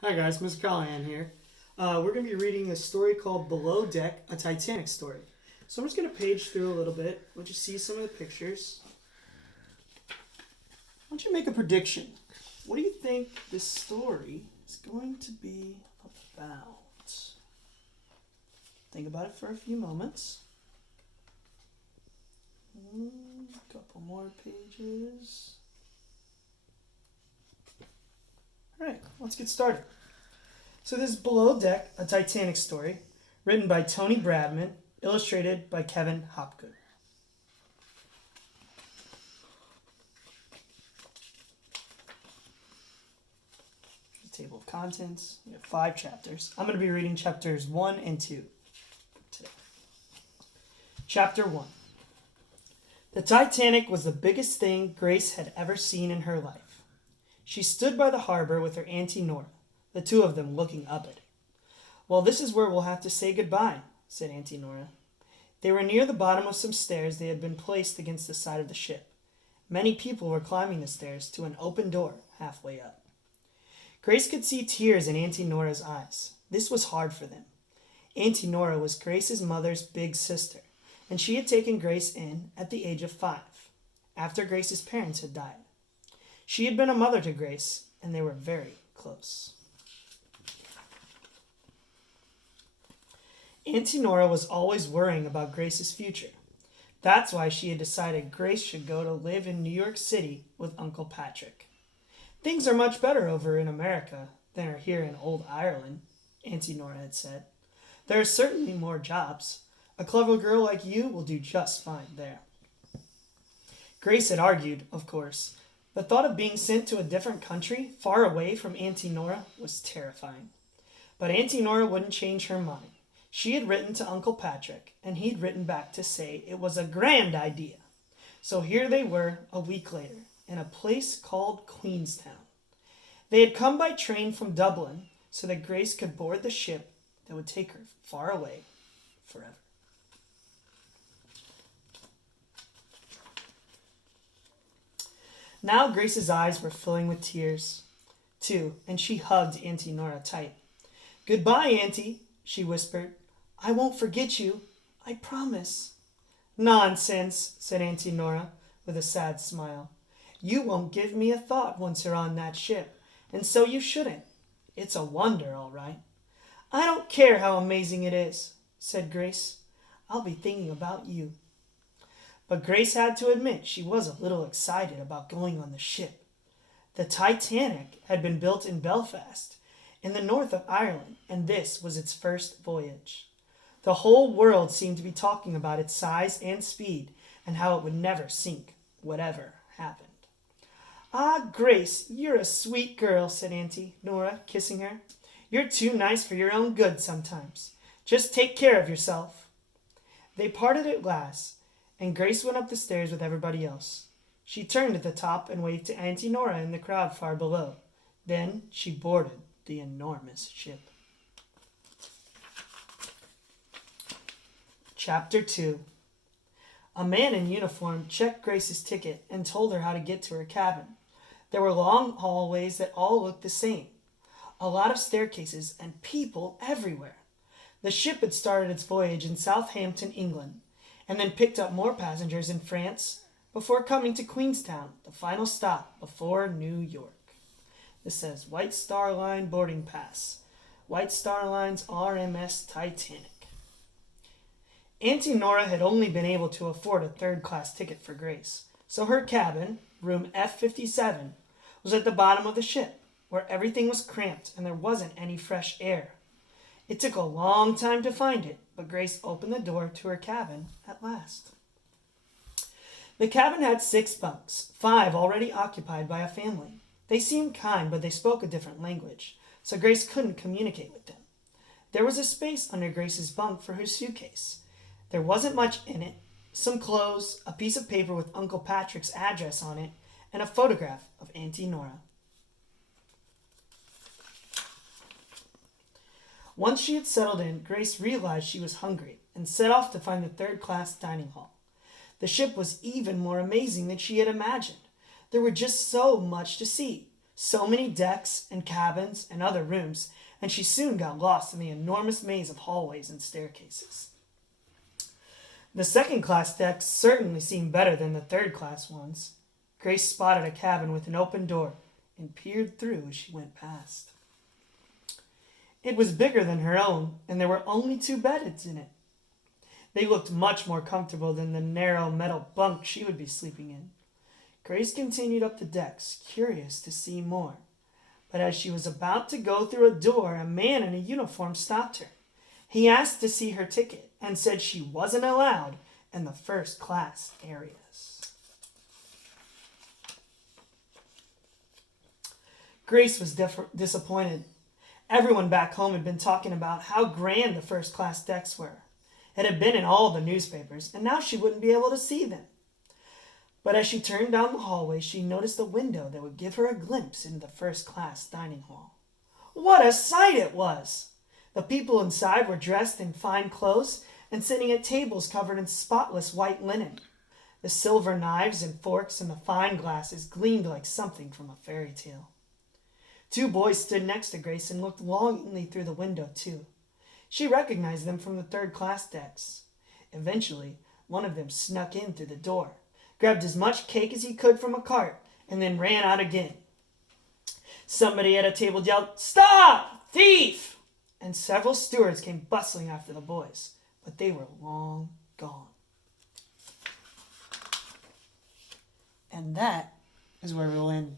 Hi guys, Mr. Callahan here. We're going to be reading a story called Below Deck, a Titanic story. So I'm just going to page through a little bit, let you see some of the pictures. Why don't you make a prediction? What do you think this story is going to be about? Think about it for a few moments. A couple more pages. Alright, let's get started. So this is Below Deck, a Titanic story, written by Tony Bradman, illustrated by Kevin Hopgood. Table of contents. We have 5 chapters. I'm going to be reading chapters 1 and 2 today. Chapter 1. The Titanic was the biggest thing Grace had ever seen in her life. She stood by the harbor with her Auntie Nora, the two of them looking up at it. "Well, this is where we'll have to say goodbye," said Auntie Nora. They were near the bottom of some stairs that had been placed against the side of the ship. Many people were climbing the stairs to an open door halfway up. Grace could see tears in Auntie Nora's eyes. This was hard for them. Auntie Nora was Grace's mother's big sister, and she had taken Grace in at the age of 5, after Grace's parents had died. She had been a mother to Grace, and they were very close. Auntie Nora was always worrying about Grace's future. That's why she had decided Grace should go to live in New York City with Uncle Patrick. "Things are much better over in America than are here in old Ireland," Auntie Nora had said. "There are certainly more jobs. A clever girl like you will do just fine there." Grace had argued, of course. The thought of being sent to a different country, far away from Auntie Nora, was terrifying. But Auntie Nora wouldn't change her mind. She had written to Uncle Patrick, and he'd written back to say it was a grand idea. So here they were, a week later, in a place called Queenstown. They had come by train from Dublin so that Grace could board the ship that would take her far away forever. Now Grace's eyes were filling with tears, too, and she hugged Auntie Nora tight. "Goodbye, Auntie," she whispered. "I won't forget you. I promise." "Nonsense," said Auntie Nora, with a sad smile. "You won't give me a thought once you're on that ship, and so you shouldn't. It's a wonder, all right." "I don't care how amazing it is," said Grace. "I'll be thinking about you." But Grace had to admit she was a little excited about going on the ship. The Titanic had been built in Belfast, in the north of Ireland, and this was its first voyage. The whole world seemed to be talking about its size and speed, and how it would never sink, whatever happened. "Ah, Grace, you're a sweet girl," said Auntie Nora, kissing her. "You're too nice for your own good sometimes. Just take care of yourself." They parted at last, and Grace went up the stairs with everybody else. She turned at the top and waved to Auntie Nora in the crowd far below. Then she boarded the enormous ship. Chapter 2. A man in uniform checked Grace's ticket and told her how to get to her cabin. There were long hallways that all looked the same. A lot of staircases and people everywhere. The ship had started its voyage in Southampton, England, and then picked up more passengers in France before coming to Queenstown, the final stop before New York. This says White Star Line boarding pass. White Star Line's RMS Titanic. Auntie Nora had only been able to afford a third-class ticket for Grace, so her cabin, room F57, was at the bottom of the ship, where everything was cramped and there wasn't any fresh air. It took a long time to find it, but Grace opened the door to her cabin at last. The cabin had 6 bunks, 5 already occupied by a family. They seemed kind, but they spoke a different language, so Grace couldn't communicate with them. There was a space under Grace's bunk for her suitcase. There wasn't much in it: some clothes, a piece of paper with Uncle Patrick's address on it, and a photograph of Auntie Nora. Once she had settled in, Grace realized she was hungry and set off to find the third-class dining hall. The ship was even more amazing than she had imagined. There were just so much to see, So many decks and cabins and other rooms, and she soon got lost in the enormous maze of hallways and staircases. The second-class decks certainly seemed better than the third-class ones. Grace spotted a cabin with an open door and peered through as she went past. It was bigger than her own, and there were only 2 beds in it. They looked much more comfortable than the narrow metal bunk she would be sleeping in. Grace continued up the decks, curious to see more. But as she was about to go through a door, a man in a uniform stopped her. He asked to see her ticket and said she wasn't allowed in the first-class areas. Grace was disappointed. Everyone back home had been talking about how grand the first-class decks were. It had been in all the newspapers, and now she wouldn't be able to see them. But as she turned down the hallway, she noticed a window that would give her a glimpse into the first-class dining hall. What a sight it was! The people inside were dressed in fine clothes and sitting at tables covered in spotless white linen. The silver knives and forks and the fine glasses gleamed like something from a fairy tale. 2 boys stood next to Grace and looked longingly through the window, too. She recognized them from the third-class decks. Eventually, one of them snuck in through the door, grabbed as much cake as he could from a cart, and then ran out again. Somebody at a table yelled, "Stop! Thief!" And several stewards came bustling after the boys, but they were long gone. And that is where we'll end